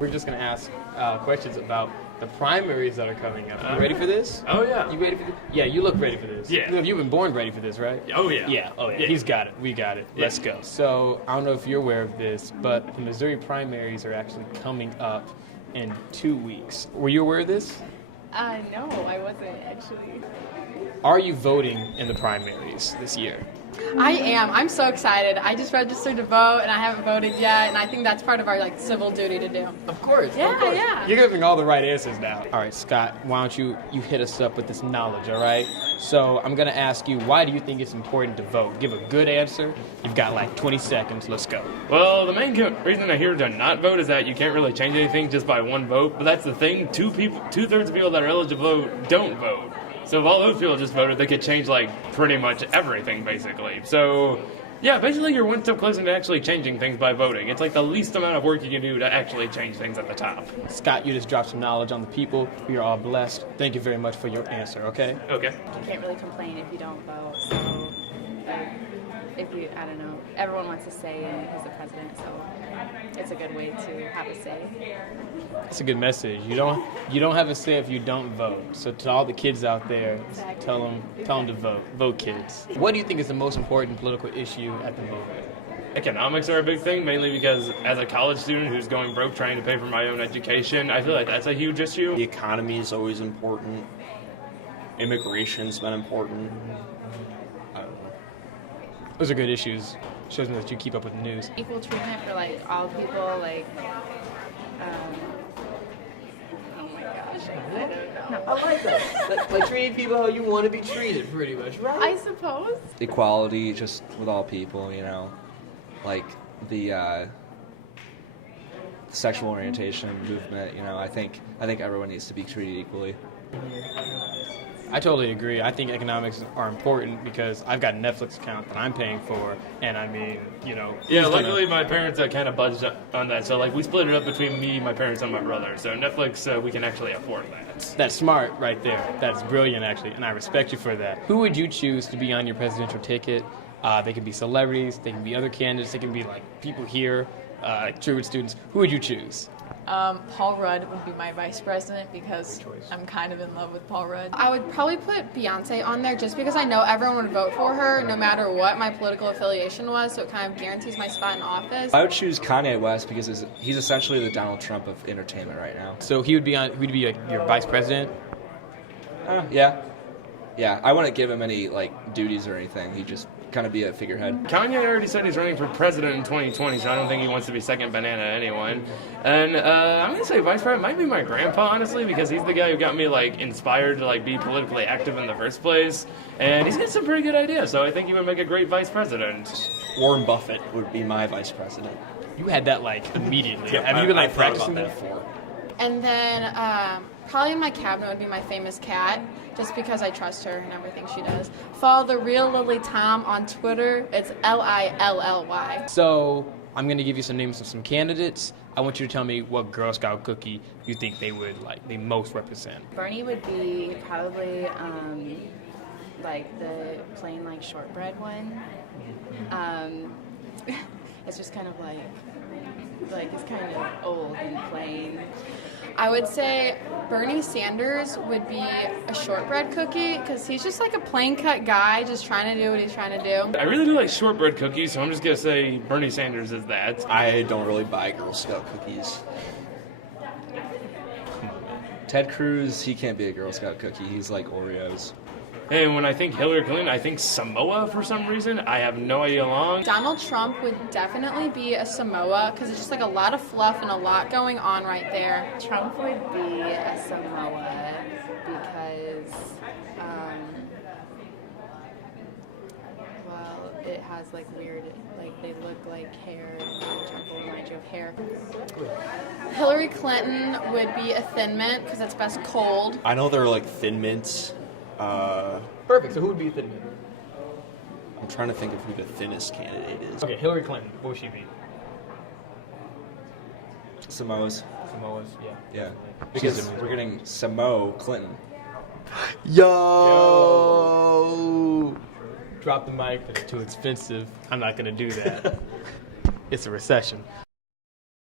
We're just going to ask questions about the primaries that are coming up. You ready for this? Oh, yeah. You ready for this? Yeah, you look ready for this. Yeah. You've been born ready for this, right? Oh, yeah. Yeah, oh, yeah. He's got it. We got it. Yeah. Let's go. So, I don't know if you're aware of this, but the Missouri primaries are actually coming up in 2 weeks. Were you aware of this? No, I wasn't actually. Are you voting in the primaries this year? I am. I'm so excited. I just registered to vote and I haven't voted yet, and I think that's part of our civil duty to do. Of course. Yeah, of course. yeah. You're giving all the right answers now. All right, Scott, why don't you hit us up with this knowledge, all right? So I'm going to ask you, why do you think it's important to vote? Give a good answer. You've got like 20 seconds. Let's go. Well, the main reason I hear to not vote is that you can't really change anything just by one vote. But that's the thing. Two-thirds of people that are eligible to vote don't vote. So if all those people just voted, they could change like pretty much everything, basically. So yeah, basically you're one step closer to actually changing things by voting. It's like the least amount of work you can do to actually change things at the top. Scott, you just dropped some knowledge on the people. We are all blessed. Thank you very much for your answer, okay? Okay. You can't really complain if you don't vote. So, I don't know, everyone wants to say in as the president, so it's a good way to have a say. That's a good message. You don't have a say if you don't vote. So to all the kids out there, Exactly. tell them to vote. Vote, kids. What do you think is the most important political issue at the moment? Economics are a big thing, mainly because as a college student who's going broke trying to pay for my own education, I feel like that's a huge issue. The economy is always important. Immigration's been important. I don't know. Those are good issues. Shows me that you keep up with the news. Equal treatment for like all people, like, oh my gosh, I don't know. I like that. Like treating people how you want to be treated, pretty much, right? I suppose. Equality just with all people, you know, like the sexual orientation movement, you know, I think everyone needs to be treated equally. I totally agree. I think economics are important because I've got a Netflix account that I'm paying for, and I mean, you know. Yeah, who's gonna- luckily my parents kind of budged on that, so like we split it up between me, my parents, and my brother. So Netflix, we can actually afford that. That's smart right there. That's brilliant, actually, and I respect you for that. Who would you choose to be on your presidential ticket? They can be celebrities, they can be other candidates, they can be like people here, like Truman students. Who would you choose? Paul Rudd would be my vice president because I'm kind of in love with Paul Rudd. I would probably put Beyonce on there just because I know everyone would vote for her no matter what my political affiliation was, so it kind of guarantees my spot in office. I would choose Kanye West because he's essentially the Donald Trump of entertainment right now. So he would be like, your vice president? Yeah. I wouldn't give him any like duties or anything. He'd just kind of be a figurehead. Kanye already said he's running for president in 2020, so I don't think he wants to be second banana to anyone. And I'm gonna say vice president might be my grandpa, honestly, because he's the guy who got me like inspired to like be politically active in the first place. And he's got some pretty good ideas, so I think he would make a great vice president. Warren Buffett would be my vice president. You had that like immediately. Yeah, Have you been like I thought practicing about that? that before. And then probably in my cabinet would be my famous cat, just because I trust her and everything she does. Follow The Real Lily Tom on Twitter. It's Lilly. So I'm gonna give you some names of some candidates. I want you to tell me what Girl Scout cookie you think they most represent. Bernie would be probably like the plain like shortbread one. It's just kind of like it's kind of old and plain. I would say Bernie Sanders would be a shortbread cookie because he's just like a plain cut guy just trying to do what he's trying to do. I really do like shortbread cookies, so I'm just gonna say Bernie Sanders is that. I don't really buy Girl Scout cookies. Ted Cruz, he can't be a Girl Scout cookie. He's like Oreos. And when I think Hillary Clinton, I think Samoa for some reason. I have no idea long. Donald Trump would definitely be a Samoa because it's just like a lot of fluff and a lot going on right there. Trump would be a Samoa because, well, it has like weird, like they look like hair. Trump will remind you of hair. Hillary Clinton would be a Thin Mint because it's best cold. I know there are like Thin Mints. Perfect. So who would be Thin Mint? I'm trying to think of who the thinnest candidate is. Okay, Hillary Clinton. What would she be? Samoa's. Samoa's. Yeah. Yeah. Because Because we're getting Samo Clinton. Yo! Drop the mic. It's too expensive. I'm not gonna do that. It's a recession.